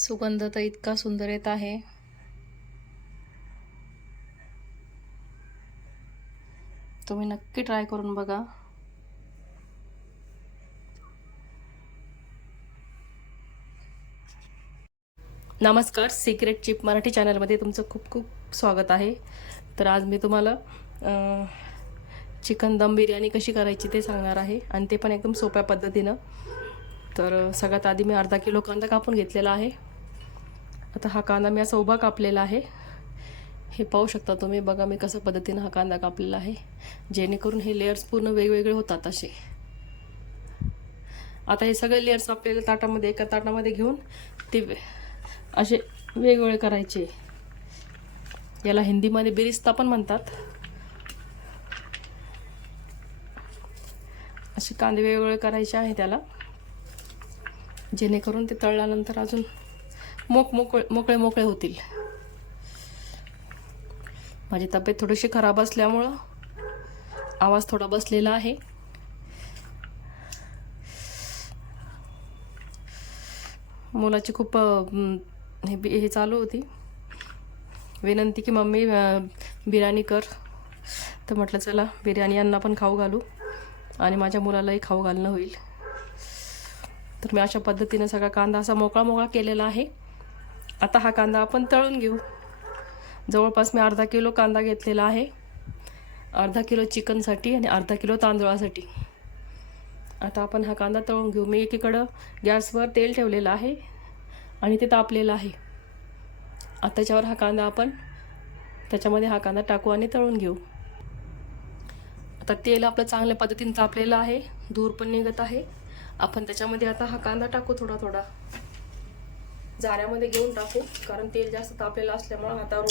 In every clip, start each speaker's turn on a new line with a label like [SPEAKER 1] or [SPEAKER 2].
[SPEAKER 1] सुगंध तर इतका सुंदर येत आहे. तुम्ही नक्की ट्राय करून बघा. नमस्कार सिक्रेट चिप मराठी चॅनलमध्ये तुमचं खूप खूप स्वागत आहे. तर आज मी तुम्हाला चिकन दम बिर्याणी कशी करायची ते सांगणार आहे आणि ते पण एकदम सोप्या पद्धतीनं. तर सगळ्यात आधी मी अर्धा किलो कांदा कापून घेतलेला आहे. आता हा कांदा मी असा उभा कापलेला आहे. हे पाहू शकता तुम्ही बघा मी कसं पद्धतीनं हा कांदा कापलेला आहे. जेणेकरून हे लेयर्स पूर्ण वेगवेगळे होतात असे. आता हे सगळे लेयर्स आपल्याला ताटामध्ये एका ताटामध्ये घेऊन ते असे वेगवेगळे करायचे. याला हिंदीमध्ये बिरिस्ता पण म्हणतात. असे कांदे वेगवेगळे करायचे आहे त्याला. जेणेकरून ते तळल्यानंतर अजून मोक मोकळे मोकळे मोकळे होतील. माझी तब्येत थोडीशी खराब असल्यामुळं आवाज थोडा बसलेला आहे. मुलाची खूप हे बी- हे चालू होती. विनंती की मम्मी बिर्याणी कर. तर म्हटलं चला बिर्याणी यांना पण खाऊ घालू आणि माझ्या मुलालाही खाऊ घालणं होईल. तर मी अशा पद्धतीने सगळा कांदा असा मोकळा मोकळा केलेला आहे. आता हा कांदा आपण तळून घेऊ. जवळपास मी अर्धा किलो कांदा घेतलेला आहे. अर्धा किलो चिकनसाठी आणि अर्धा किलो तांदूळासाठी. आता आपण हा कांदा तळून घेऊ. मी एकीकडं गॅसवर तेल ठेवलेलं आहे आणि ते तापलेलं आहे. आता त्याच्यावर हा कांदा आपण त्याच्यामध्ये हा कांदा टाकू आणि तळून घेऊ. आता तेल आपलं चांगल्या पद्धतीने तापलेलं आहे. धूर पण निघत आहे. आपण त्याच्यामध्ये आता हा कांदा टाकू थोडा थोडा झाऱ्यामध्ये घेऊन टाकू कारण तेल जास्त तापलेलं असल्यामुळे हातावर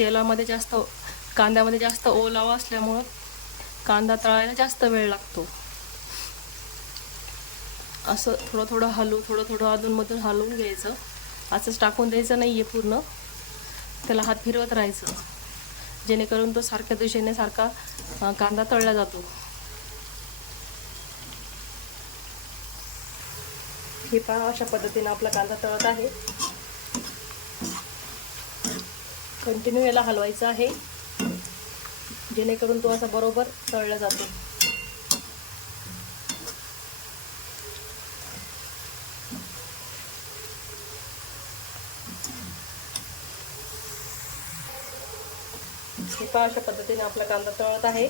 [SPEAKER 1] तेलामध्ये जास्त कांद्यामध्ये जास्त ओलावा असल्यामुळं कांदा तळायला जास्त वेळ लागतो. असं थोडं थोडं हलवू थोडं थोडं अधूनमधून हलवून घ्यायचं. असंच टाकून द्यायचं नाही आहे पूर्ण. त्याला हात फिरवत राहायचं. जेणेकरून तो सारख्या दिशेने सारखा कांदा तळला जातो. हे पहा अशा पद्धतीने आपला कांदा तळत आहे. कंटिन्यू याला हलवायचं आहे. जेणेकरून तो असा बरोबर तळला जातो. हे पहा अशा पद्धतीने आपला कांदा तळत आहे.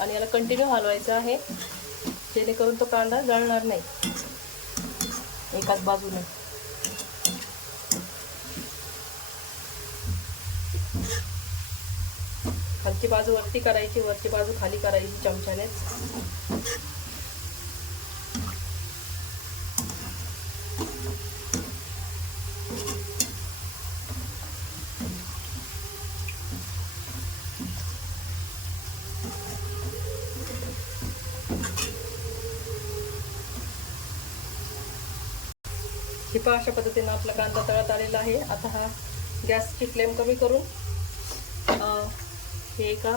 [SPEAKER 1] आणि याला कंटिन्यू हलवायचं आहे. जेणेकरून तो कांदा जळणार नाही. एकाच बाजूने. खालची बाजू वरती करायची वरची बाजू खाली करायची चमच्याने हिपा अशा पद्धतीनं आपला कांदा तळत आलेला आहे. आता हा गॅसची फ्लेम कमी करून हे एका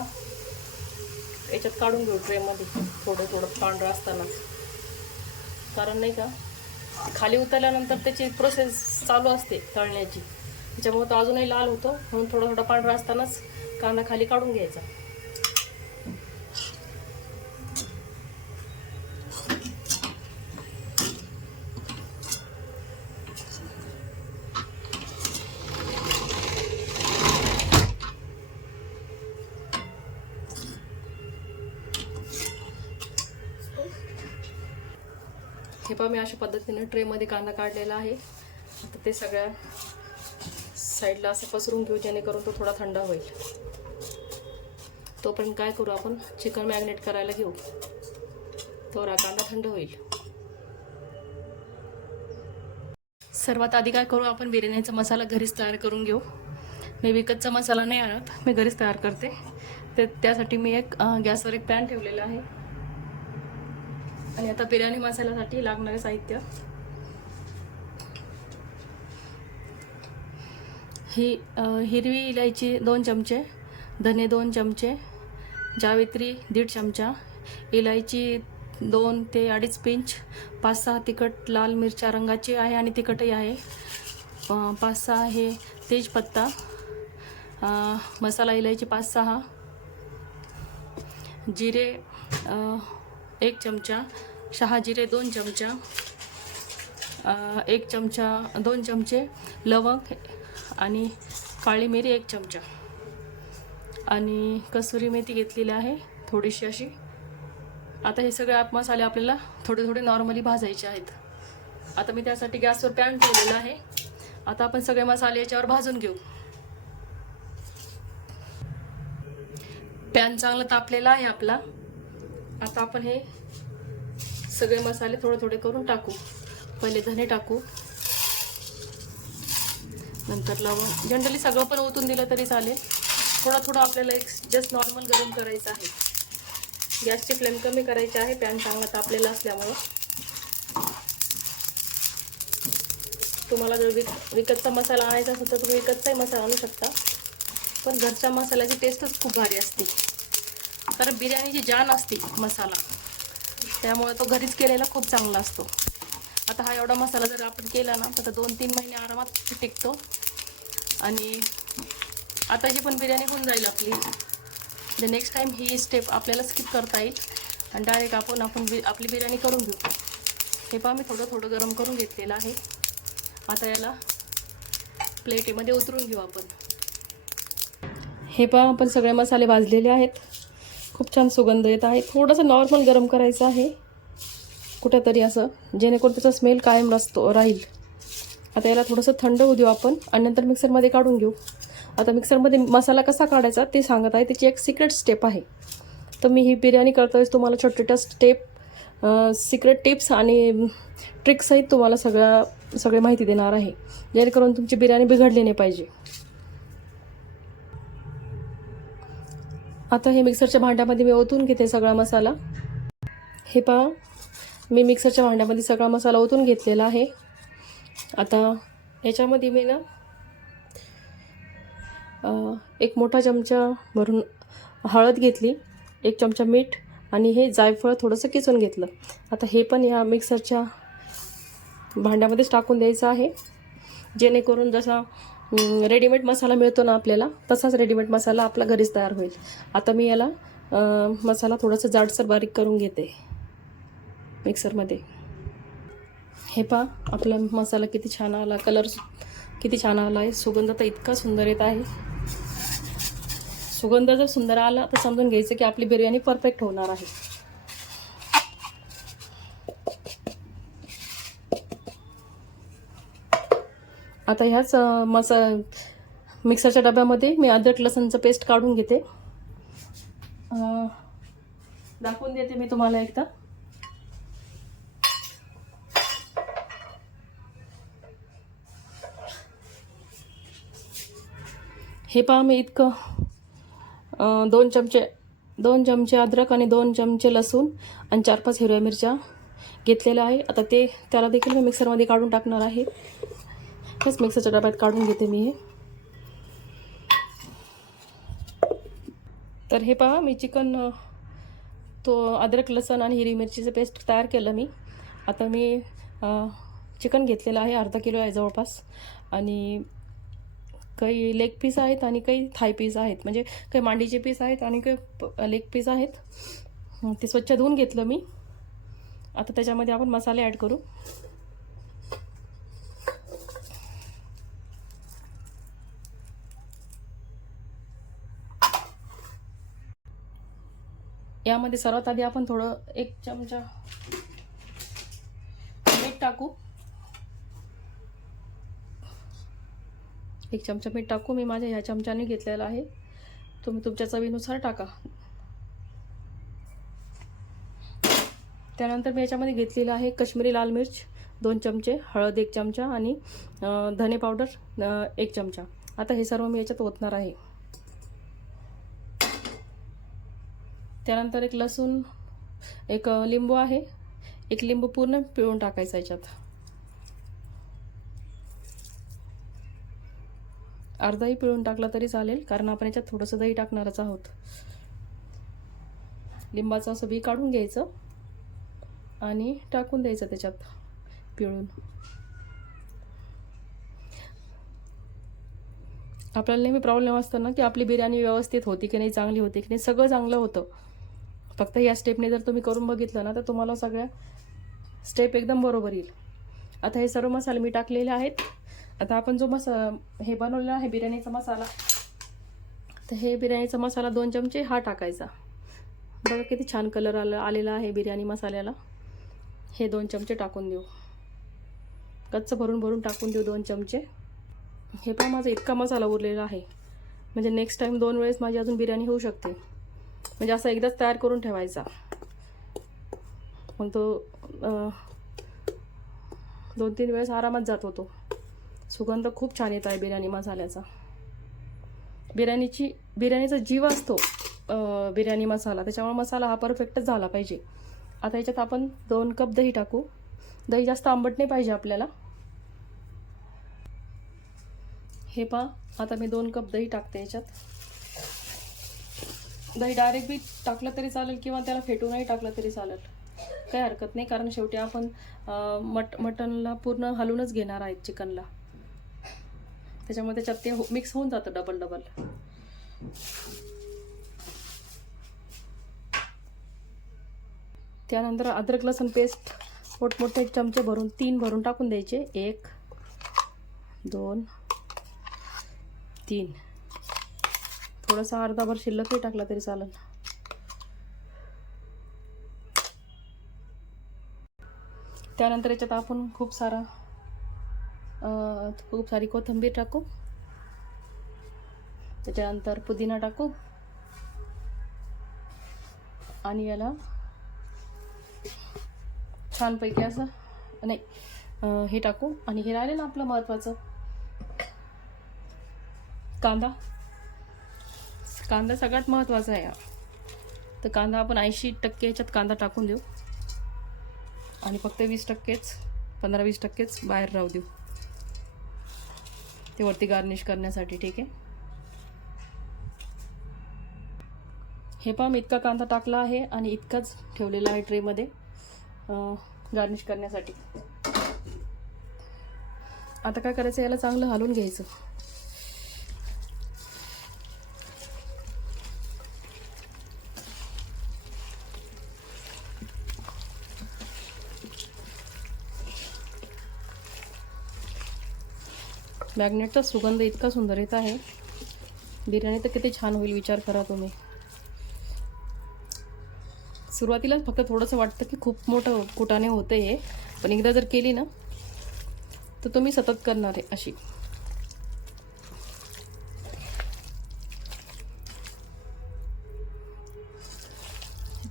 [SPEAKER 1] याच्यात काढून घेऊ ट्रेमध्ये. थोडं थोडं पांढरं असतानाच कारण नाही का खाली उतरल्यानंतर त्याची प्रोसेस चालू असते तळण्याची. त्याच्यामुळे तो अजूनही लाल होतो. म्हणून थोडं थोडं पांढरा असतानाच कांदा खाली काढून घ्यायचा. मी अशा पद्धतीने ट्रेमध्ये कांदा काढलेला आहे. आता ते सगळ्या साईडला असं पसरून घेऊ जेणेकरून तो थोडा थंड होईल. तोपर्यंत काय करू आपण? चिकन मॅग्नेट करायला घेऊ. तोरा कांदा थंड होईल. सर्वात आधी काय करू आपण? बिर्याणीचा मसाला घरीच तयार करून घेऊ. मी विकतचा मसाला नाही आणत मी घरीच तयार करते. ते त्यासाठी मी एक गॅसवर एक पॅन ठेवलेला आहे. आणि आता बिर्याणी मसाल्यासाठी लागणारे साहित्य. ही हिरवी इलायची दोन चमचे धने दोन चमचे जावित्री दीड चमचा इलायची दोन ते अडीच पिंच पाच सहा तिखट लाल मिरच्या रंगाची आहे आणि तिखटही आहे. पाच सहा हे तेजपत्ता मसाला इलायची पाच सहा जिरे एक चमचा शहाजिरे दोन चमचा एक चमचा दोन चमचे लवंग आणि काळी मिरी एक चमचा. आणि कसुरी मेथी घेतलेली आहे थोडीशी अशी. आता हे सगळे आप मसाले आपल्याला थोडे थोडे नॉर्मली भाजायचे आहेत. आता मी त्यासाठी गॅसवर पॅन ठेवलेला आहे. आता आपण सगळे मसाले याच्यावर भाजून घेऊ. पॅन चांगला तापलेला आहे आपला. आता आपण हे सगळे मसाले थोडे थोडे करून टाकू. पहिले धने टाकू. नंतर लवंग. जनरली सगळं पण ओतून दिलं तरी चालेल. थोडा थोडं आपल्याला एक जस्ट नॉर्मल गरम करायचं आहे. गॅसची फ्लेम कमी करायची आहे. पॅन चांगला तापलेला असल्यामुळं. तुम्हाला जर विक विकतचा मसाला आणायचा असेल तर तुम्ही विकतचाही मसाला आणू शकता. पण घरच्या मसाल्याची टेस्टच खूप भारी असते. कारण बिर्याणीची जान असते मसाला. त्यामुळे तो घरीच केलेला खूप चांगला असतो. आता हा एवढा मसाला जर आपण केला ना तर दोन तीन महिने आरामात टिकतो. आणि आताची पण बिर्याणी होऊन जाईल आपली. म्हणजे नेक्स्ट टाईम ही स्टेप आपल्याला स्किप करता येईल. आणि डायरेक्ट आपण आपण बि आपली बिर्याणी करून घेऊ. हे पहा मी थोडं थोडं गरम करून घेतलेलं आहे. आता याला प्लेटीमध्ये उतरून घेऊ आपण. हे पहा आपण सगळे मसाले भाजलेले आहेत. खूप छान सुगंध येत आहे. थोडंसं नॉर्मल गरम करायचं आहे. कुठेतरी असं जेणेकरून त्याचा स्मेल कायम रसतो राहील. आता याला थोडंसं थंड होऊ देऊ आपण आणि नंतर मिक्सरमध्ये काढून घेऊ. आता मिक्सरमध्ये मसाला कसा काढायचा ते सांगत आहे. त्याची एक सिक्रेट स्टेप आहे. तर मी ही बिर्याणी करतावेळेस तुम्हाला छोट्या छोट्या स्टेप सिक्रेट टिप्स आणि ट्रिक्ससहित तुम्हाला सगळ्या सगळी माहिती देणार आहे. जेणेकरून तुमची बिर्याणी बिघडली नाही पाहिजे. आता हे मिक्सरच्या भांड्यामध्ये मी ओतून घेते सगळा मसाला. हे पहा मी मिक्सरच्या भांड्यामध्ये सगळा मसाला ओतून घेतलेला आहे. आता याच्यामध्ये मी ना एक मोठा चमचा भरून हळद घेतली एक चमचा मीठ आणि हे जायफळ थोडंसं किसून घेतलं. आता हे पण या मिक्सरच्या भांड्यामध्येच टाकून द्यायचं आहे. जेणेकरून जसा रेडीमेड मसाला मिळतो ना आपल्याला तसाच रेडीमेड मसाला आपला घरीच तयार होईल. आता मी याला मसाला थोडंसं जाडसर बारीक करून घेते. मिक्सरमध्ये. हे पहा आपला मसाला किती छान आला कलर किती छान आला आहे सुगंध तर इतका सुंदर येत आहे. सुगंध जर सुंदर आला तर समजून घ्यायचं की आपली बिर्याणी परफेक्ट होणार आहे. आता ह्याच अं, मसा मिक्सरच्या डब्यामध्ये मी अद्रक लसणचं पेस्ट काढून घेते. दाखवून देते मी तुम्हाला एकदा. हे पहा मी इतकं दोन चमचे दोन चमचे अद्रक आणि दोन चमचे लसूण आणि चार पाच हिरव्या मिरच्या घेतलेल्या आहे. आता ते त्याला देखील मी मिक्सरमध्ये काढून टाकणार आहे. हेच मिक्सरच्या डब्यात काढून घेते मी हे. तर हे पहा मी चिकन तो अद्रक लसण आणि हिरवी मिरचीचं पेस्ट तयार केलं मी. आता मी चिकन घेतलेलं आहे अर्धा किलो आहे जवळपास. आणि काही लेग पीस आहेत आणि काही थाय पीस आहेत. म्हणजे काही मांडीचे पीस आहेत आणि काही लेग पीस आहेत. ते स्वच्छ धुवून घेतलं मी. आता त्याच्यामध्ये आपण मसाले ॲड करू. यामध्ये सर्वात आधी आपण थोडं एक चमचा मीठ टाकू. एक चमचा मीठ टाकू. मी माझ्या ह्या चमच्याने घेतलेला आहे. तुम्ही तुमच्या चवीनुसार टाका. त्यानंतर मी याच्यामध्ये घेतलेलं आहे कश्मीरी लाल मिर्च दोन चमचे हळद एक चमचा आणि धने पावडर एक चमचा. आता हे सर्व मी याच्यात ओतणार आहे. त्यानंतर एक लसूण एक लिंबू आहे. एक लिंबू पूर्ण पिळून टाकायचा याच्यात. अर्धाही पिळून टाकला तरी चालेल कारण आपण याच्यात थोडंसं दही टाकणारच आहोत. लिंबाचं असं बी काढून घ्यायचं आणि टाकून द्यायचं त्याच्यात पिळून. आपल्याला नेहमी प्रॉब्लेम असतो ना की आपली बिर्याणी व्यवस्थित होती की नाही चांगली होती की नाही सगळं चांगलं होतं. फक्त या स्टेपने जर तुम्ही करून बघितलं ना तर तुम्हाला सगळ्या स्टेप एकदम बरोबर येईल. आता हे सर्व मसाले मी टाकलेले आहेत. आता आपण जो मसा हे बनवलेला आहे बिर्याणीचा मसाला तर हे बिर्याणीचा मसाला दोन चमचे हा टाकायचा. बघा किती छान कलर आला आलेला आहे बिर्याणी मसाल्याला. हे दोन चमचे टाकून देऊ. कच्चं भरून भरून टाकून देऊ दोन चमचे. हे पण माझा इतका मसाला उरलेला आहे. म्हणजे नेक्स्ट टाईम दोन वेळेस माझी अजून बिर्याणी होऊ शकते. म्हणजे असा एकदाच तयार करून ठेवायचा. मग तो दोन तीन वेळेस आरामात जात होतो. सुगंध खूप छान येत आहे बिर्याणी मसाल्याचा. बिर्याणीची बिर्याणीचा जीव असतो बिर्याणी मसाला. त्याच्यामुळे मसाला हा परफेक्टच झाला पाहिजे. आता याच्यात आपण दोन कप दही टाकू. दही जास्त आंबट नाही पाहिजे आपल्याला. हे पहा आता मी दोन कप दही टाकते याच्यात. दही डायरेक्ट बी टाकलं तरी चालेल किंवा त्याला फेटूनही टाकलं तरी चालेल. काही हरकत नाही कारण शेवटी आपण मट मटनला पूर्ण हलवूनच घेणार आहेत चिकनला. त्याच्यामुळे त्याच्यात ते हो-, मिक्स होऊन जातं डबल डबल त्यानंतर अद्रक लसूण पेस्ट मोठमोठे चमचे भरून तीन भरून टाकून द्यायचे. एक दोन तीन. थोडासा अर्धाभर शिल्लकही टाकला तरी चालेल. त्यानंतर याच्यात आपण खूप सारा खूप सारी कोथिंबीर टाकू. त्याच्यानंतर पुदिना टाकू. आणि याला छानपैकी असं नाही हे टाकू. आणि हे राहिले ना आपलं महत्त्वाचं कांदा. कांदा सगळ्यात महत्त्वाचा आहे तर कांदा आपण ऐंशी टक्के याच्यात कांदा टाकून देऊ. आणि फक्त वीस टक्केच पंधरा वीस टक्केच बाहेर राहू देऊ. ते वरती गार्निश करण्यासाठी ठीक आहे? हे पहा मी इतका कांदा टाकला आहे आणि इतकाच ठेवलेला आहे ट्रेमध्ये गार्निश करण्यासाठी. आता काय करायचं? याला चांगलं हलवून घ्यायचं. मॅग्नेटचा सुगंध इतका सुंदर येत आहे. बिर्याणी तर किती छान होईल विचार करा तुम्ही. सुरुवातीला फक्त थोडंसं वाटतं की खूप मोठं कुटाने होतं हे. पण एकदा जर केली ना तर तुम्ही सतत करणार आहे अशी.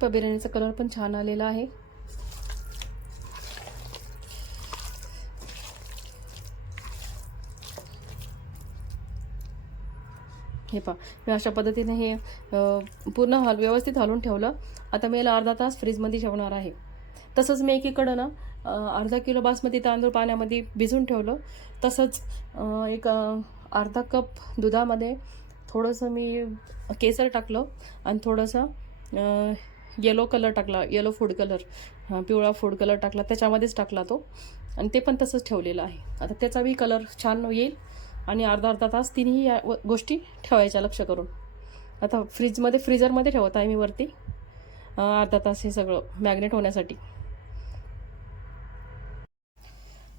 [SPEAKER 1] बिर्याणीचा कलर पण छान आलेला आहे. हे पहा. मी अशा पद्धतीने हे पूर्ण हल व्यवस्थित हलवून ठेवलं. आता मी याला अर्धा तास फ्रीजमध्ये ठेवणार आहे. तसंच मी एकीकडं ना अर्धा किलो बासमती तांदूळ पाण्यामध्ये भिजून ठेवलं. तसंच एक अर्धा कप दुधामध्ये थोडंसं मी केसर टाकलं आणि थोडंसं येलो कलर टाकला येलो फूड कलर पिवळा फूड कलर टाकला त्याच्यामध्येच टाकला तो. आणि ते पण तसंच ठेवलेलं आहे. आता त्याचा बी कलर छान येईल. आणि अर्धा अर्धा तास तिन्ही या व- गोष्टी ठेवायच्या लक्ष करून. आता फ्रीजमध्ये फ्रीजरमध्ये ठेवत आहे मी वरती. अर्धा तास हे सगळं मॅग्नेट होण्यासाठी.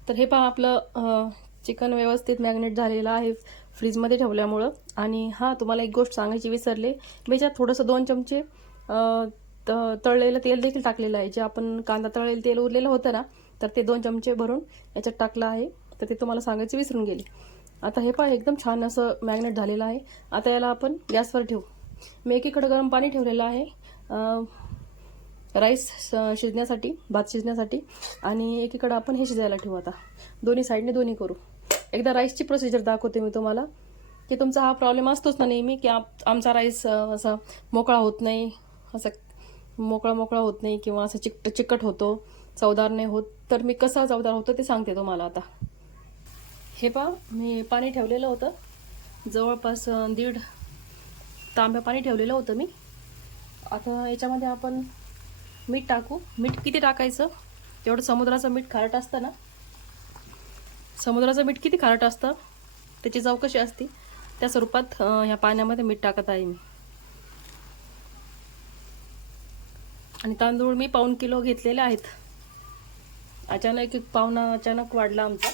[SPEAKER 1] तर हे पहा आपलं चिकन व्यवस्थित मॅग्नेट झालेलं आहे फ्रीजमध्ये ठेवल्यामुळं. आणि हां तुम्हाला एक गोष्ट सांगायची विसरले. मी याच्यात थोडंसं दोन चमचे त तळलेलं तेल देखील टाकलेलं आहे. जे आपण कांदा तळलेलं तेल उरलेलं होतं ना तर ते दोन चमचे भरून याच्यात टाकलं आहे. तर ते तुम्हाला सांगायचे विसरून गेले. आता हे पहा एकदम छान असं मॅग्नेट झालेलं आहे. आता याला आपण गॅसवर ठेवू. मी एकीकडं गरम पाणी ठेवलेलं आहे. राईस शिजण्यासाठी भात शिजण्यासाठी. आणि एकीकडं आपण हे शिजायला ठेवू आता. दोन्ही साईडने दोन्ही करू. एकदा राईसची प्रोसिजर दाखवते मी तुम्हाला की तुमचा हा प्रॉब्लेम असतोच ना नेहमी की आप आमचा राईस असा मोकळा होत नाही. असा मोकळा मोकळा होत नाही किंवा असं चिकट चिकट होतो चवदार नाही होत. तर मी कसा चवदार होतो ते सांगते तुम्हाला आता. हे पहा मी पाणी ठेवलेलं होतं. जवळपास दीड तांब्या पाणी ठेवलेलं होतं मी. आता याच्यामध्ये आपण मीठ टाकू. मीठ किती टाकायचं? तेवढं समुद्राचं मीठ खारट असतं ना? समुद्राचं मीठ किती खारट असतं? त्याची चव कशी असते. त्या स्वरूपात ह्या पाण्यामध्ये मीठ टाकत आहे मी. आणि तांदूळ मी पाऊन किलो घेतलेले आहेत. अचानक एक पाहुणा अचानक वाढला आमचा.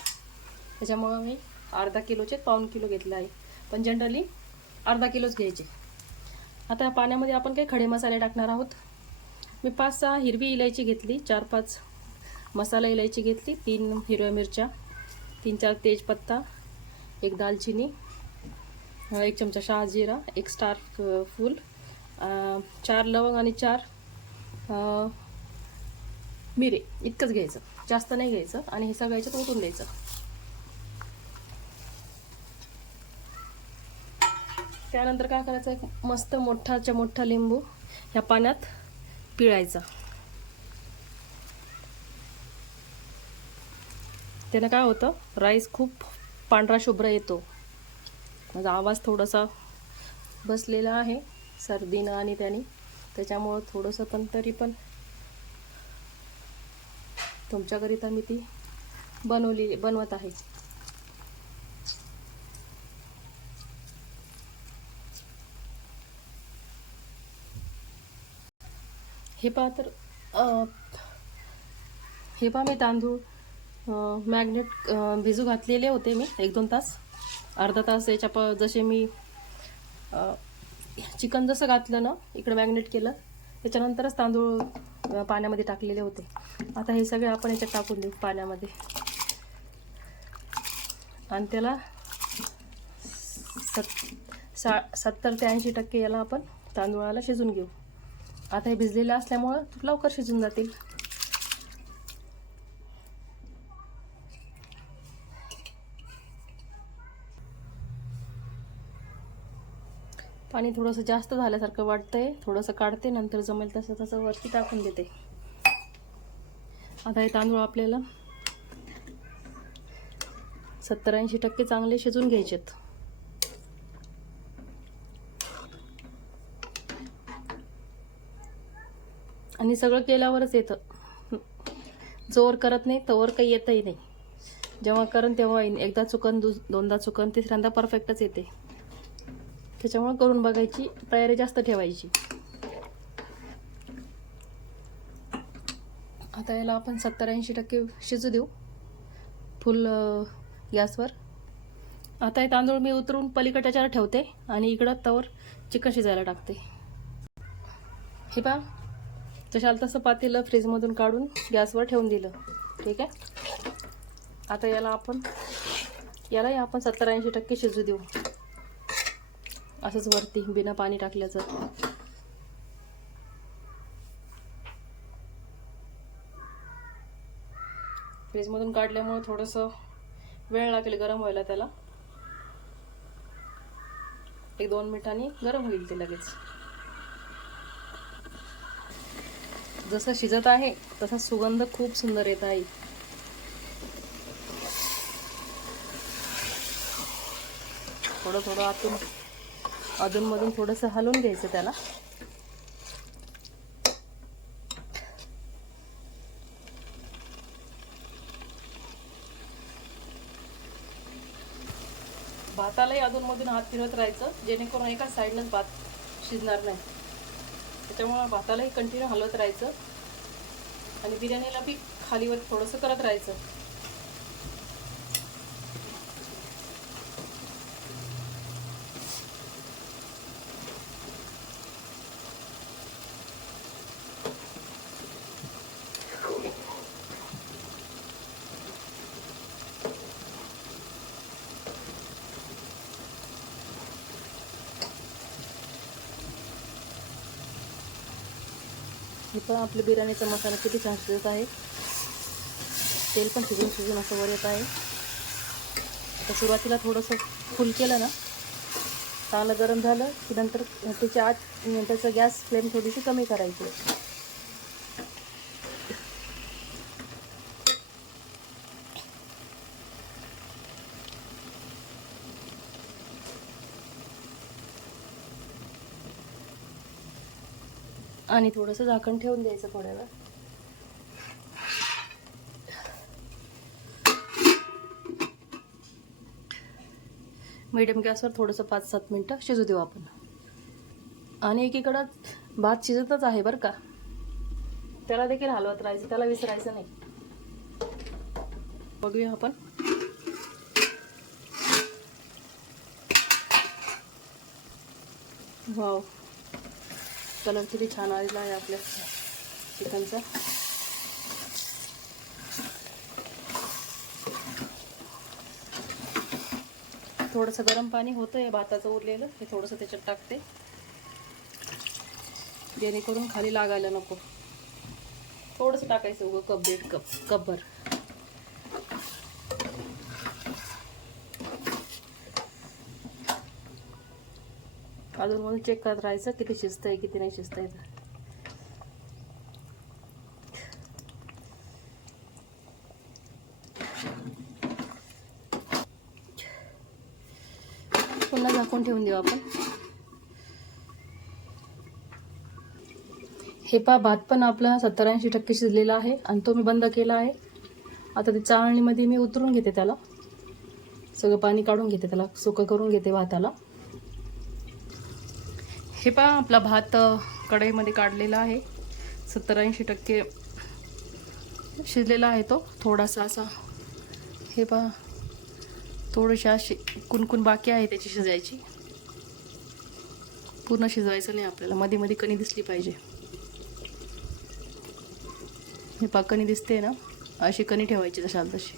[SPEAKER 1] त्याच्यामुळं मी अर्धा किलोचे पाऊन किलो घेतले आहे. पण जनरली अर्धा किलोच घ्यायचे. आता या पाण्यामध्ये आपण काही खडे मसाले टाकणार आहोत. मी पाच सहा हिरवी इलायची घेतली चार पाच मसाला इलायची घेतली तीन हिरव्या मिरच्या तीन चार तेजपत्ता एक दालचिनी एक चमचा शहाजिरा एक स्टार फूल चार लवंग आणि चार मिरे. इतकंच घ्यायचं. जास्त नाही घ्यायचं आणि हे सगळ्याचं ओतून द्यायचं त्यानंतर काय करायचं? एक मस्त मोठाच्या मोठा लिंबू ह्या पाण्यात पिळायचा. त्यानं काय होतं? राईस खूप पांढरा शुभ्र येतो. माझा आवाज थोडासा बसलेला आहे सर्दीनं आणि त्याने. त्याच्यामुळं थोडंसं पण तरी पण तुमच्याकरिता मी ती बनवली बनवत आहे. हे पहा तर हे पहा मी तांदूळ मॅग्नेट भिजू घातलेले होते मी एक दोन तास. अर्धा तास याच्या प जसे मी चिकन जसं घातलं ना इकडं मॅग्नेट केलं त्याच्यानंतरच तांदूळ पाण्यामध्ये टाकलेले होते. आता हे सगळे आपण याच्यात टाकून देऊ पाण्यामध्ये. आणि त्याला सत सा सत्तर ते ऐंशी टक्के याला आपण तांदूळाला शिजून घेऊ. आता हे भिजलेलं असल्यामुळं लवकर शिजून जातील. पाणी थोडंसं जास्त झाल्यासारखं वाटतंय. थोडंसं काढते नंतर जमेल तसं तसं वरती टाकून देते. आता हे तांदूळ आपल्याला सत्तर ऐंशी टक्के चांगले शिजून घ्यायचेत. आणि सगळं केल्यावरच येतं. जोर करत नाही तोवर काही येतही नाही. जेव्हा करण तेव्हा येईन एकदा चुकन दु दोनदा चुकन तिसऱ्यांदा परफेक्टच येते. त्याच्यामुळे करून बघायची तयारी जास्त ठेवायची. आता याला आपण सत्तर ऐंशी टक्के शिजू देऊ. फुल गॅसवर. आता हे तांदूळ मी उतरून पलीकडच्याला ठेवते आणि इकडं तवर चिकन शिजायला टाकते. हे पहा. जशाल तसं पातेलं फ्रीजमधून काढून गॅसवर ठेवून दिलं. ठीक आहे? आता याला आपण यालाही आपण सत्तर ऐंशी टक्के शिजू देऊ. असंच वरती बिना पाणी टाकल्याचं. फ्रीजमधून काढल्यामुळे थोडंसं वेळ लागेल गरम व्हायला त्याला. एक दोन मिनिटांनी गरम होईल ते लगेच. जसं शिजत आहे तसा सुगंध खूप सुंदर येत आहे. थोडं थोडं आतून अधूनमधून थोडंसं हलवून घ्यायचं त्याला. भातालाही अधूनमधून हात फिरवत राहायचं जेणेकरून एका साईडनंच भात शिजणार नाही. त्याच्यामुळं भातालाही कंटिन्यू हलवत राहायचं. आणि बिर्याणीला बी खालीवर थोडंसं करत राहायचं. हे पण बिर्याणीचा मसाला किती छान शिजत आहे. तेल पण शिजून शिजून असं वर येत आहे. आता सुरुवातीला थोडंसं फुल केलं ना चांगलं गरम झालं की नंतर त्याच्या आत त्याचं गॅस फ्लेम थोडीशी कमी करायची आणि थोडंसं झाकण ठेवून द्यायचं थोड्या वेळ मीडियम गॅसवर थोडंसं पाच सात मिनटं शिजू देऊ आपण. आणि एकीकडं भात शिजतच आहे बरं का. त्याला देखील हलवत राहायचं त्याला विसरायचं नाही. बघूया आपण. वाव. कलर किती छान आलेला आहे आपल्या चिकनचा. थोडंसं गरम पाणी होतं आहे भाताचं उरलेलं हे थोडंसं त्याच्यात टाकते. जेणेकरून खाली लागायला नको. थोडंसं टाकायचं उगं कप दीड कप कपभर. अजून म्हणून चेक करत राहायचं? किती शिजतंय किती नाही शिजतंय आहे? पुन्हा झाकून ठेवून देऊ आपण. हे पा भात पण आपला सत्तर ऐंशी टक्के शिजलेला आहे आणि तो मी बंद केला आहे. आता ते चाळणीमध्ये मी उतरून घेते त्याला. सगळं पाणी काढून घेते त्याला सुकं करून घेते भाताला. हे पहा आपला भात कढईमध्ये काढलेला आहे. सत्तर ऐंशी टक्के शिजलेला आहे तो. थोडासा असा हे पहा थोडंशा अशी कुणकुण बाकी आहे त्याची शिजायची. पूर्ण शिजवायचं नाही आपल्याला. मध्ये मध्ये कणी दिसली पाहिजे. हे पहा कणी दिसते ना. अशी कणी ठेवायची जशाल तशी.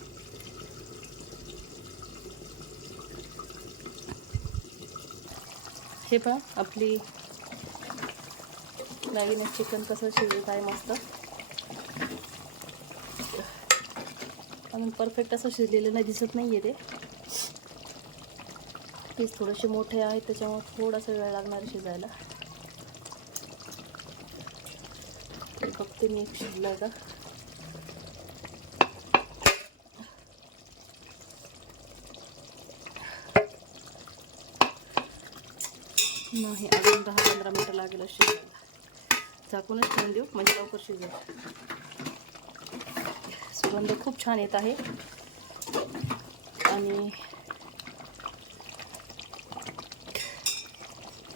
[SPEAKER 1] हे पहा आपली नवीन चिकन कसं शिजत आहे मस्त. अजून परफेक्ट असं शिजलेलं नाही दिसत नाही आहे ते. पीस थोडेसे मोठे आहेत त्याच्यामुळे थोडासा वेळ लागणार शिजायला. बघते फक्त मी एक शिजलं का. नाही अजून दहा पंधरा मिनटं लागेल शिजायला. झाकूनच ठेवून देऊ म्हणजे लवकर शिजेल सुगंध खूप छान येत आहे. आणि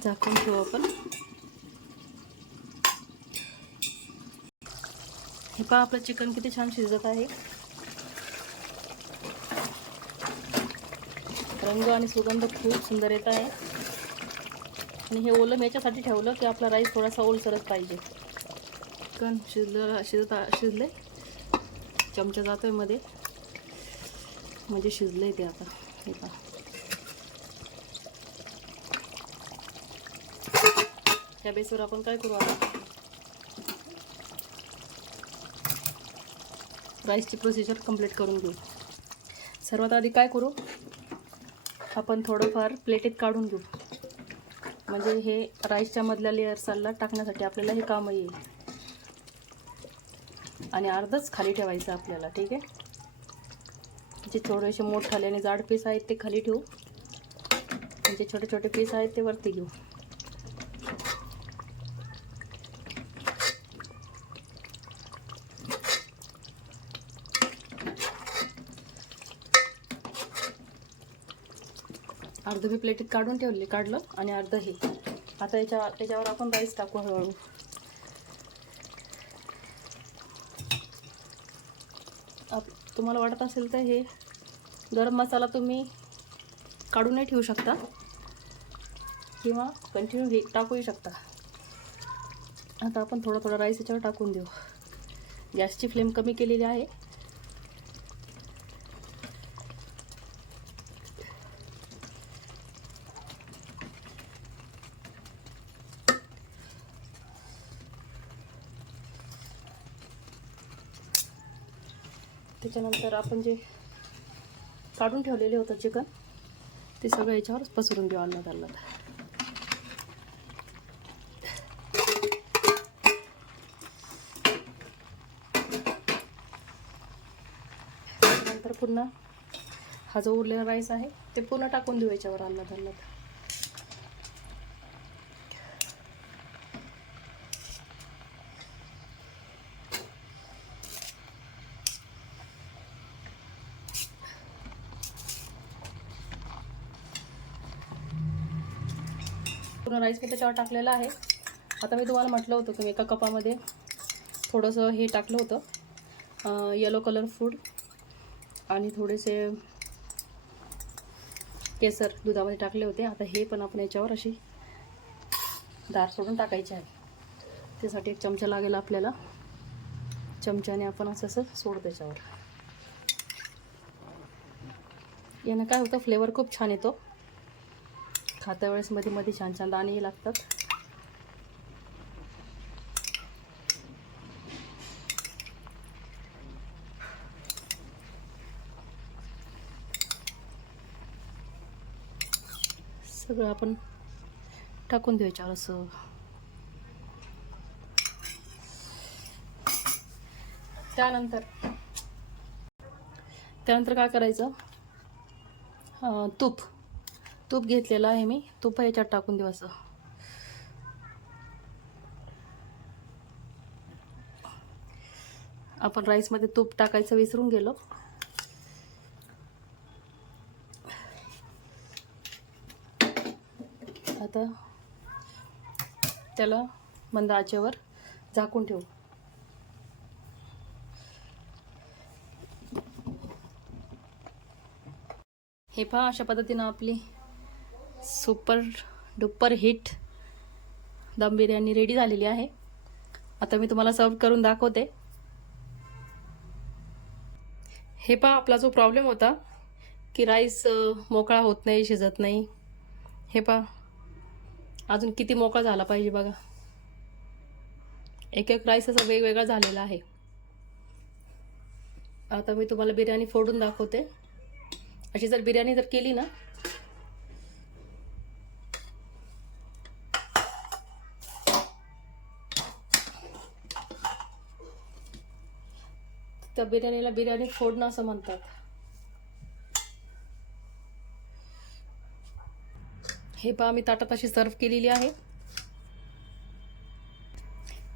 [SPEAKER 1] झाकून ठेवू आपण. हे पहा आपलं चिकन किती छान शिजत आहे. रंग आणि सुगंध खूप सुंदर येत आहे. आणि हे ओलं मी याच्यासाठी ठेवलं की आपला राईस थोडासा ओलसरच पाहिजे. कण शिजलं शिजत शिजले चमचा जातोयमध्ये. म्हणजे शिजलंय ते आता. हे पहा. या बेसवर आपण काय करू आता? राईसची प्रोसिजर कंप्लीट करून घेऊ. सर्वात आधी काय करू? आपण थोडंफार प्लेटीत काढून घेऊ. म्हणजे हे राईसच्या मधल्या लेअर्सला टाकण्यासाठी आपल्याला हे काम येईल. आणि अर्धच खाली ठेवायचं आपल्याला ठीक आहे? जे थोडेसे मोठाले आणि जाड पीस आहेत ते खाली ठेवू. म्हणजे जे छोटे छोटे पीस आहेत ते वरती घेऊ. अर्ध मी प्लेटीत काढून ठेवले काढलं आणि अर्ध हे. आता याच्या त्याच्यावर आपण राईस टाकू हळूहळू. आप तुम्हाला वाटत असेल तर हे गरम मसाला तुम्ही काढूनही ठेवू शकता. किंवा कंटिन्यू हे टाकूही शकता. आता आपण थोडा थोडा राईस याच्यावर टाकून देऊ. गॅसची फ्लेम कमी केलेली आहे. त्याच्यानंतर आपण जे काढून ठेवलेले होतं चिकन ते सगळं याच्यावरच पसरून घेऊ आणण्यात आलं नंतर पुन्हा हा जो उरलेला राईस आहे ते पुन्हा टाकून देऊ याच्यावर आणण्यात आणण्यात पूर्ण राईस मी त्याच्यावर टाकलेला आहे. आता मी तुम्हाला म्हटलं होतं की मी एका कपामध्ये थोडंसं हे टाकलं होतं. येलो कलर फूड आणि थोडेसे केसर दुधामध्ये टाकले होते. आता हे पण आपण याच्यावर अशी दार सोडून टाकायचे आहे. त्यासाठी एक चमचा लागेल आपल्याला. चमच्याने आपण असं असं सोड त्याच्यावर. यानं काय होतं फ्लेवर खूप छान येतो. खाता वेळेस मध्ये मध्ये छान छान दाणे लागतात. सगळं आपण टाकून देऊ याच्यावर असं. त्यानंतर त्यानंतर काय करायचं? तूप. तूप घेतलेलं आहे मी. तूप याच्यात टाकून देऊ असं. आपण राईसमध्ये तूप टाकायचं विसरून गेलो. आता त्याला मंद आचेवर झाकून ठेवू. हे पहा अशा पद्धतीनं आपली सुपर डुपर हिट दम बिर्याणी रेडी झालेली आहे. आता मी तुम्हाला सर्व करून दाखवते. हे पहा आपला जो प्रॉब्लेम होता की राईस मोकळा होत नाही शिजत नाही. हे पहा अजून किती मोकळा झाला पाहिजे बघा. एक एक राईस असा वेगवेगळा झालेला आहे. आता मी तुम्हाला बिर्याणी फोडून दाखवते. अशी जर बिर्याणी जर केली ना त्या बिर्याणीला बिर्याणी फोडणं असं म्हणतात. हे पहा मी ताटात अशी सर्व केलेली आहे.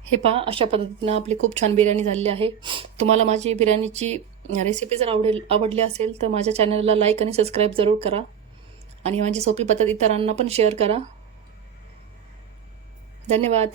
[SPEAKER 1] हे पहा अशा पद्धतीनं आपली खूप छान बिर्याणी झालेली आहे. तुम्हाला माझी बिर्याणीची रेसिपी जर आवडेल आवडली असेल तर माझ्या चॅनलला लाईक आणि सबस्क्राईब जरूर करा. आणि माझी सोपी पद्धत इतरांना पण शेअर करा. धन्यवाद.